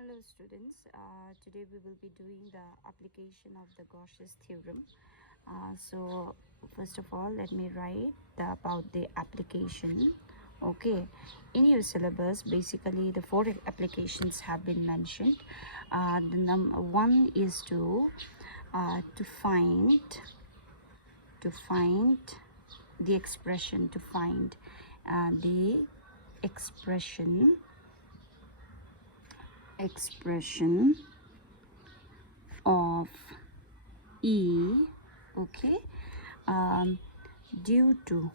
Hello students, today we will be doing the application of the Gauss's theorem. So first of all, let me write about the application. Okay, in your syllabus basically the four applications have been mentioned. The number one is to find the expression, the expression of E, okay, due to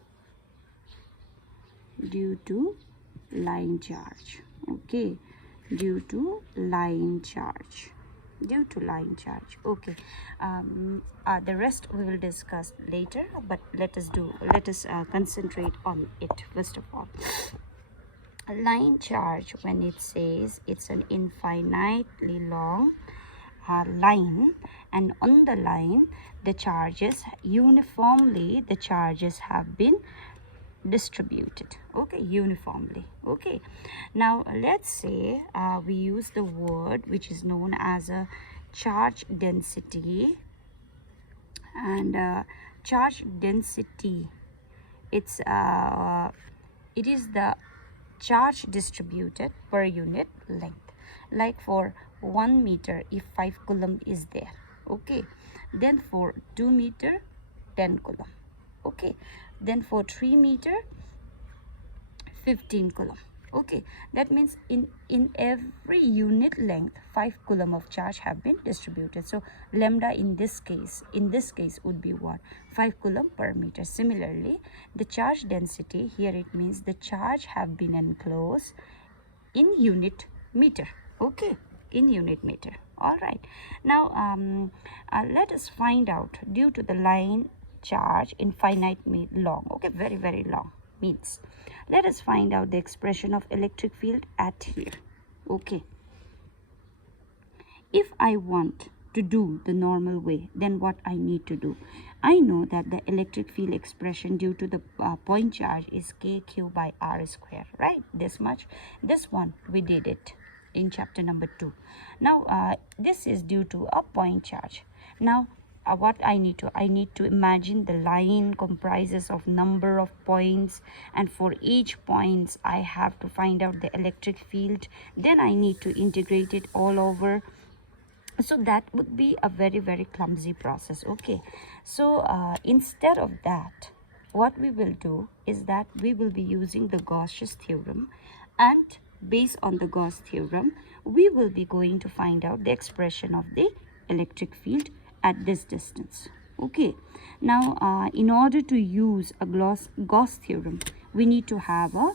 line charge, okay, due to line charge, okay. The rest we will discuss later, but let us concentrate on it first of all. A line charge, when it says it's an infinitely long line, and on the line the charges have been distributed, okay, uniformly. Okay, now let's say we use the word which is known as a charge density, and charge density, it is the charge distributed per unit length. Like for 1 meter, if 5 coulomb is there, okay, then for 2 meter 10 coulomb, okay, then for 3 meter 15 coulomb, okay. That means in every unit length 5 coulomb of charge have been distributed. So lambda in this case would be what? 5 coulomb per meter. Similarly, the charge density here, it means the charge have been enclosed in unit meter, okay, in unit meter. All right, now let us find out, due to the line charge infinite long, okay, very long, means let us find out the expression of electric field at here. Okay, if I want to do the normal way, then what I need to do? I know that the electric field expression due to the point charge is kq by r square, right? This much. This one we did it in chapter number 2. Now this is due to a point charge. Now what I need to imagine the line comprises of number of points, and for each points I have to find out the electric field. Then I need to integrate it all over. So that would be a very clumsy process, okay. So instead of that, what we will do is that we will be using the Gauss's theorem, and based on the Gauss theorem we will be going to find out the expression of the electric field at this distance, okay. Now in order to use a Gauss theorem, we need to have a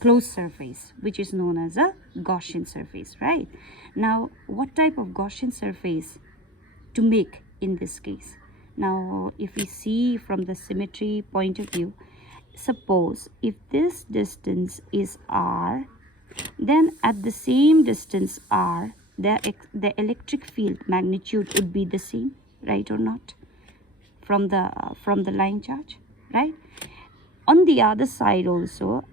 closed surface which is known as a Gaussian surface, right? Now what type of Gaussian surface to make in this case? Now if we see from the symmetry point of view, suppose if this distance is r, then at the same distance r the electric field magnitude would be the same, right or not, from the line charge, right? On the other side also,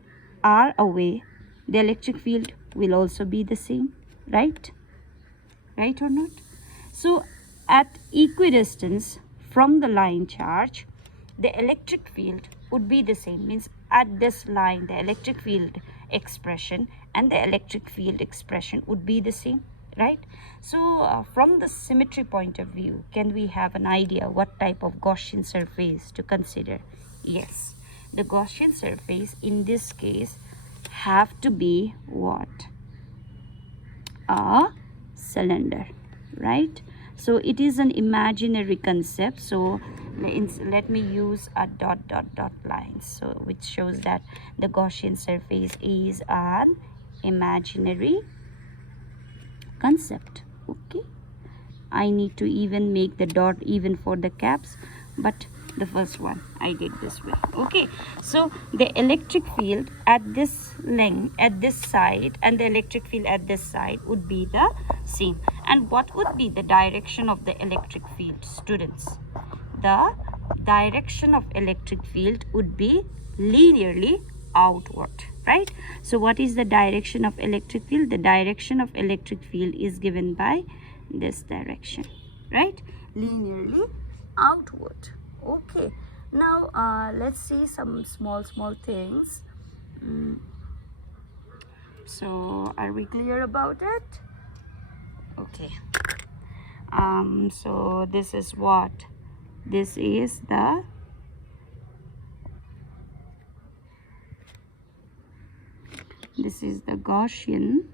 r away, the electric field will also be the same, right or not? So at equidistance from the line charge, the electric field would be the same, means at this line the electric field expression and the electric field expression would be the same, right? So from the symmetry point of view, can we have an idea what type of Gaussian surface to consider? Yes, the Gaussian surface in this case have to be what? A cylinder, right? So it is an imaginary concept, so let me use a dot line, so which shows that the Gaussian surface is an imaginary concept, okay. I need to even make the dot even for the caps, but the first one I did this way, okay. So the electric field at this length, at this side, and the electric field at this side would be the same. And what would be the direction of the electric field, students? The direction of electric field would be linearly outward, right? So what is the direction of electric field? The direction of electric field is given by this direction, right? Linearly outward. Okay, now let's see some small things. So are we clear about it? Okay. So this is what? This is the Gaussian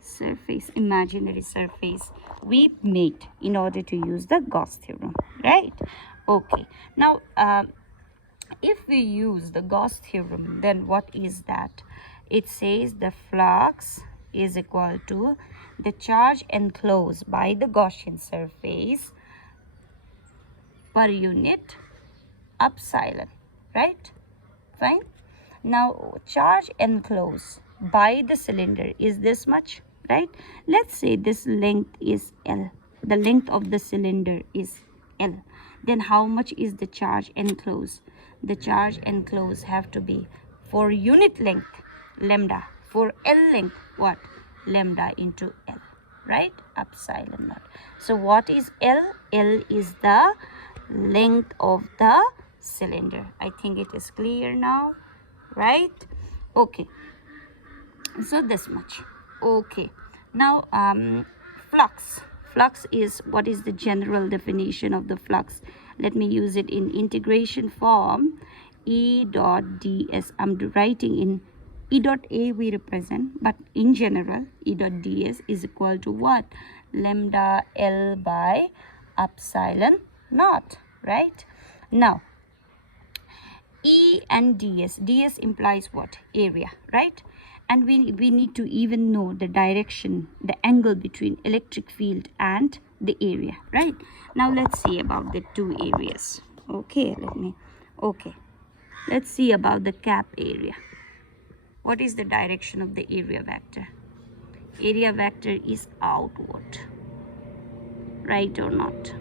surface, imaginary surface we made in order to use the Gauss theorem, right? Okay, now if we use the Gauss theorem, then what is that? It says the flux is equal to the charge enclosed by the Gaussian surface per unit epsilon, right? Fine. Now charge enclosed by the cylinder is this much, right? Let's say this length is L. The length of the cylinder is L. Then how much is the charge enclosed? The charge enclosed have to be for unit length lambda, for L length what? Lambda into L, right? Epsilon naught. So what is L? L is the length of the cylinder. I think it is clear now, right? Okay, so this much. Okay, now flux is, what is the general definition of the flux? Let me use it in integration form. E dot ds, I'm writing in E dot a we represent, but in general E dot ds is equal to what? Lambda L by epsilon naught, right? Now E and ds implies what? Area, right? And we need to even know the direction, the angle between electric field and the area, right? Now let's see about the two areas. Okay, let's see about the cap area. What is the direction of the area vector? Area vector is outward, right or not?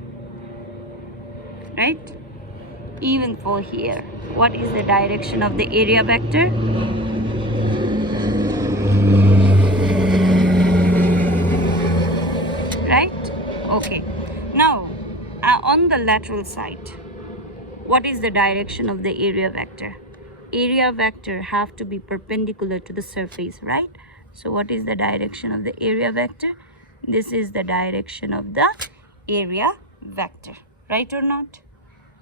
Right? Even for here, what is the direction of the area vector? Right? Okay. Now, on the lateral side, what is the direction of the area vector? Area vector have to be perpendicular to the surface, right? So what is the direction of the area vector? This is the direction of the area vector, right or not?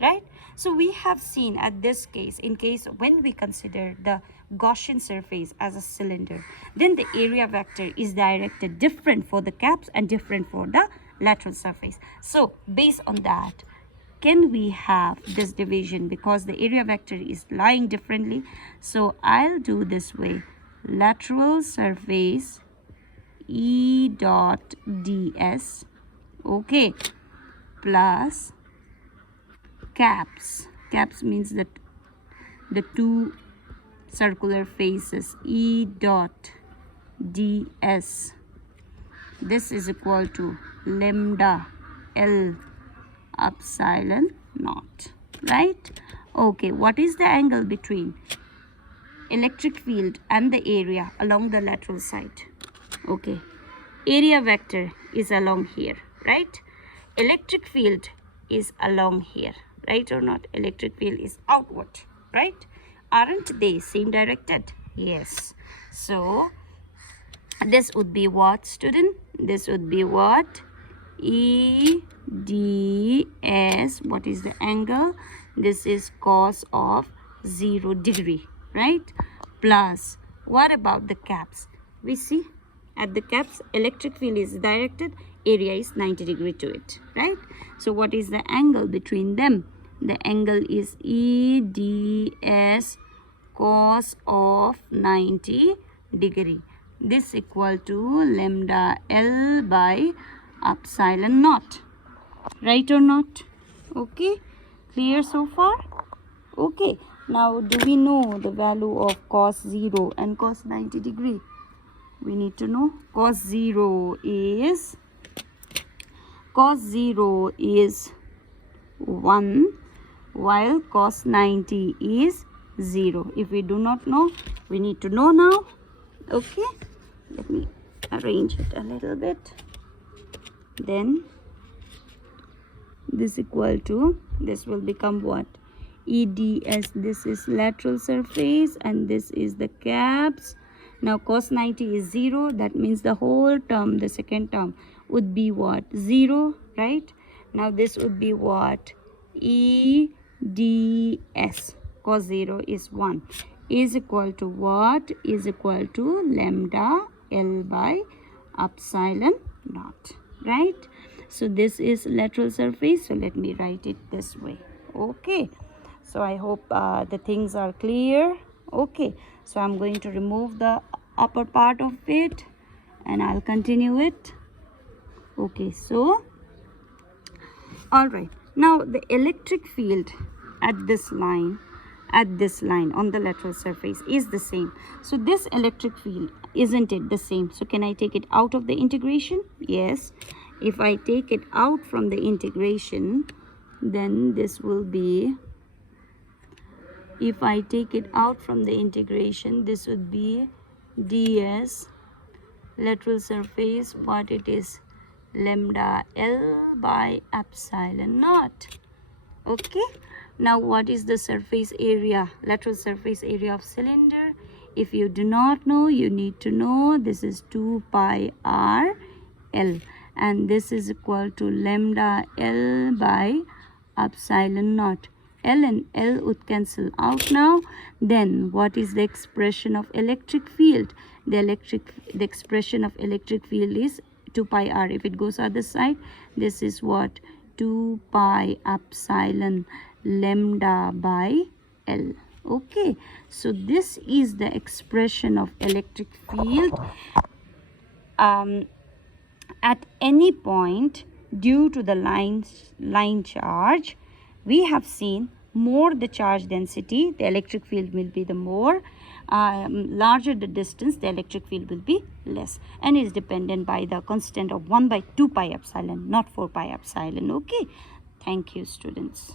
Right? So we have seen at this case, in case when we consider the Gaussian surface as a cylinder, then the area vector is directed different for the caps and different for the lateral surface. So based on that, can we have this division because the area vector is lying differently? So I'll do this way: lateral surface E dot ds, okay, plus caps means that the two circular faces E dot ds, this is equal to lambda L epsilon naught, right? Okay, what is the angle between electric field and the area along the lateral side? Okay, area vector is along here, right? Electric field is along here, right or not? Electric field is outward, right? Aren't they same directed? Yes. So this would be what, student? This would be what? E ds. What is the angle? This is cos of 0 degree, right? Plus, what about the caps? We see at the caps, electric field is directed, area is 90 degree to it, right? So what is the angle between them? The angle is E ds cos of 90 degree. This equal to lambda L by epsilon naught, right or not? Okay, clear so far? Okay, now do we know the value of cos 0 and cos 90 degree? We need to know. Cos 0 is 1, while cos 90 is 0. If we do not know, we need to know now. Okay, let me arrange it a little bit. Then this equal to, this will become what? EDS. This is lateral surface and this is the caps. Now cos 90 is 0. That means the whole term, the second term, would be what? 0, right? Now this would be what? EDS. Cos 0 is 1. Is equal to what? Is equal to lambda L by epsilon naught, right? So this is lateral surface. So let me write it this way. Okay. So I hope the things are clear. Okay. So I'm going to remove the upper part of it and I'll continue it. Okay. So, all right. Now the electric field at this line on the lateral surface is the same. So this electric field, isn't it the same? So can I take it out of the integration? Yes. If I take it out from the integration, then this will be, if I take it out from the integration, this would be ds lateral surface, what it is, lambda L by epsilon naught. Okay. Now what is the surface area, lateral surface area of cylinder? If you do not know, you need to know. This is 2 pi r L and this is equal to lambda L by epsilon naught. L and L would cancel out now. Then what is the expression of electric field? The expression of electric field is 2 pi r. If it goes other side, this is what? 2 pi epsilon lambda by L. Okay, so this is the expression of electric field at any point due to the line charge. We have seen more the charge density, the electric field will be the more. Larger the distance, the electric field will be less, and is dependent by the constant of 1 by 2 pi epsilon, not 4 pi epsilon. Okay, thank you students.